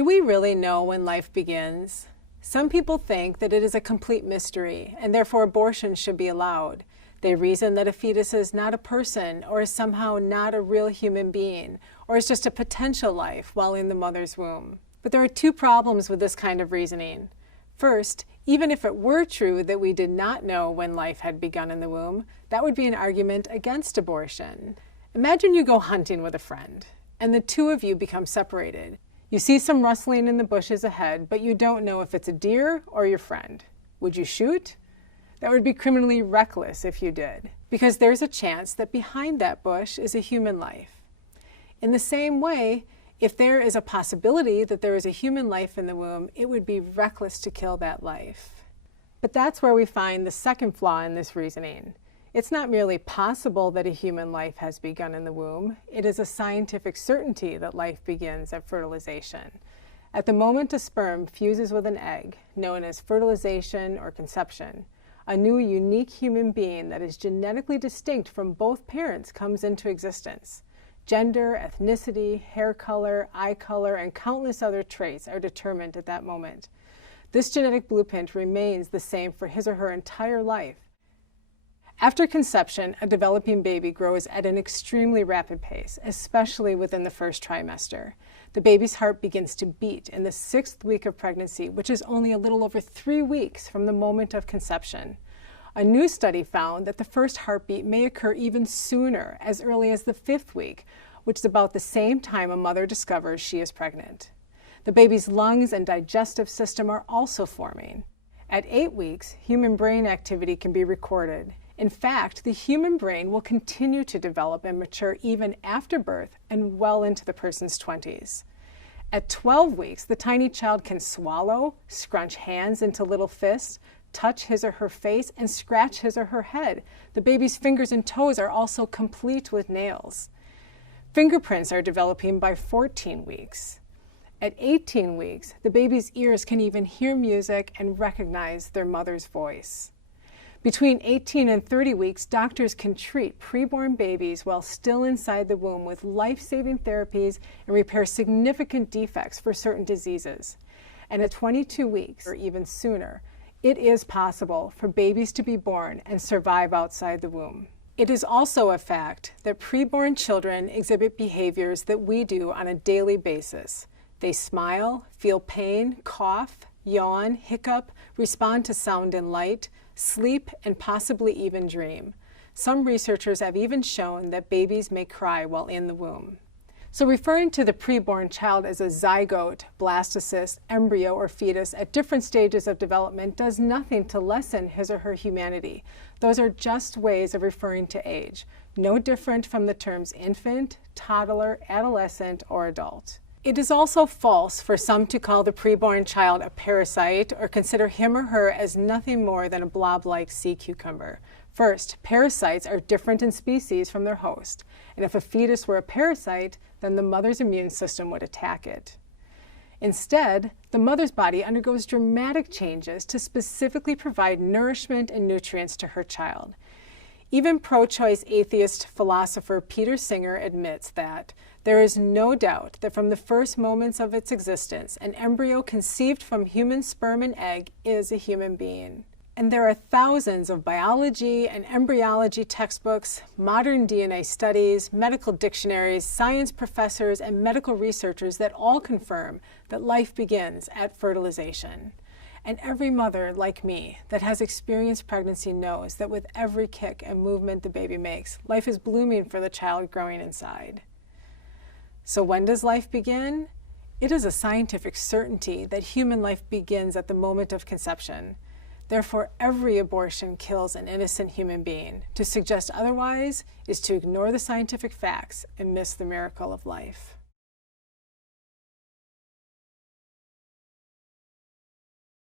Do we really know when life begins? Some people think that it is a complete mystery, and therefore abortion should be allowed. They reason that a fetus is not a person, or is somehow not a real human being, or is just a potential life while in the mother's womb. But there are two problems with this kind of reasoning. First, even if it were true that we did not know when life had begun in the womb, that would be an argument against abortion. Imagine you go hunting with a friend, and the two of you become separated. You see some rustling in the bushes ahead, but you don't know if it's a deer or your friend. Would you shoot? That would be criminally reckless if you did, because there's a chance that behind that bush is a human life. In the same way, if there is a possibility that there is a human life in the womb, it would be reckless to kill that life. But that's where we find the second flaw in this reasoning. It's not merely possible that a human life has begun in the womb. It is a scientific certainty that life begins at fertilization. At the moment a sperm fuses with an egg, known as fertilization or conception, a new unique human being that is genetically distinct from both parents comes into existence. Gender, ethnicity, hair color, eye color, and countless other traits are determined at that moment. This genetic blueprint remains the same for his or her entire life. After conception, a developing baby grows at an extremely rapid pace, especially within the first trimester. The baby's heart begins to beat in the 6th week of pregnancy, which is only a little over 3 weeks from the moment of conception. A new study found that the first heartbeat may occur even sooner, as early as the 5th week, which is about the same time a mother discovers she is pregnant. The baby's lungs and digestive system are also forming. At 8 weeks, human brain activity can be recorded. In fact, the human brain will continue to develop and mature even after birth and well into the person's 20s. At 12 weeks, the tiny child can swallow, scrunch hands into little fists, touch his or her face, and scratch his or her head. The baby's fingers and toes are also complete with nails. Fingerprints are developing by 14 weeks. At 18 weeks, the baby's ears can even hear music and recognize their mother's voice. Between 18 and 30 weeks, doctors can treat preborn babies while still inside the womb with life-saving therapies and repair significant defects for certain diseases. And at 22 weeks, or even sooner, it is possible for babies to be born and survive outside the womb. It is also a fact that preborn children exhibit behaviors that we do on a daily basis. They smile, feel pain, cough, yawn, hiccup, respond to sound and light, sleep, and possibly even dream. Some researchers have even shown that babies may cry while in the womb. So referring to the preborn child as a zygote, blastocyst, embryo, or fetus at different stages of development does nothing to lessen his or her humanity. Those are just ways of referring to age, no different from the terms infant, toddler, adolescent, or adult. It is also false for some to call the preborn child a parasite or consider him or her as nothing more than a blob-like sea cucumber. First, parasites are different in species from their host, and if a fetus were a parasite, then the mother's immune system would attack it. Instead, the mother's body undergoes dramatic changes to specifically provide nourishment and nutrients to her child. Even pro-choice atheist philosopher Peter Singer admits that there is no doubt that from the first moments of its existence, an embryo conceived from human sperm and egg is a human being. And there are thousands of biology and embryology textbooks, modern DNA studies, medical dictionaries, science professors, and medical researchers that all confirm that life begins at fertilization. And every mother, like me, that has experienced pregnancy knows that with every kick and movement the baby makes, life is blooming for the child growing inside. So when does life begin? It is a scientific certainty that human life begins at the moment of conception. Therefore, every abortion kills an innocent human being. To suggest otherwise is to ignore the scientific facts and miss the miracle of life.